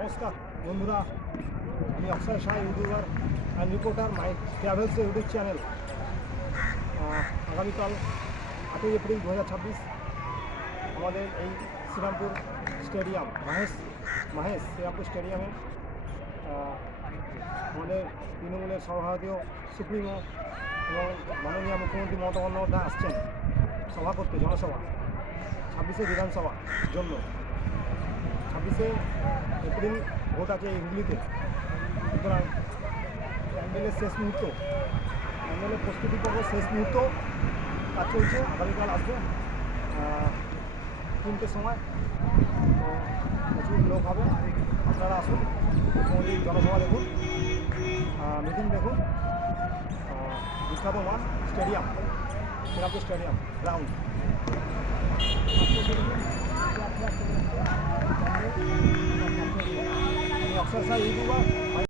নমস্কার বন্ধুরা, আমি Akshay Shah, YouTuber and reporter my ট্রাভেলসের ইউটিউব চ্যানেল। আগামীকাল 8ই এপ্রিল 2026 আমাদের এই শ্রীরামপুর স্টেডিয়াম মাহেশ শ্রীরামপুর স্টেডিয়ামে আমাদের তৃণমূলের সর্বভারতীয় সুপ্রিমো এবং মাননীয় মুখ্যমন্ত্রী মমতা বন্দ্যোপাধ্যায় আসছেন সভা করতে, জনসভা 26শে বিধানসভার জন্য। 26শে এপ্রিল ভোট আছে এই হুগলিতে। সুতরাং প্যান্ডেলের শেষ মুহূর্ত, প্যান্ডেলের প্রস্তুতি পর্ব শেষ মুহূর্ত কাজ চলছে। আগামীকাল আসবে 3টের সময়। তো প্রচুর লোক হবে, আপনারা আসুন, মুখ্যমন্ত্রীর জনসভা দেখুন, মিটিং দেখুন। বিখ্যাত মাঠ স্টেডিয়াম, শ্রীরামপুর স্টেডিয়াম গ্রাউন্ড। আমি অক্ষয় শাহ, ইউটিউবার।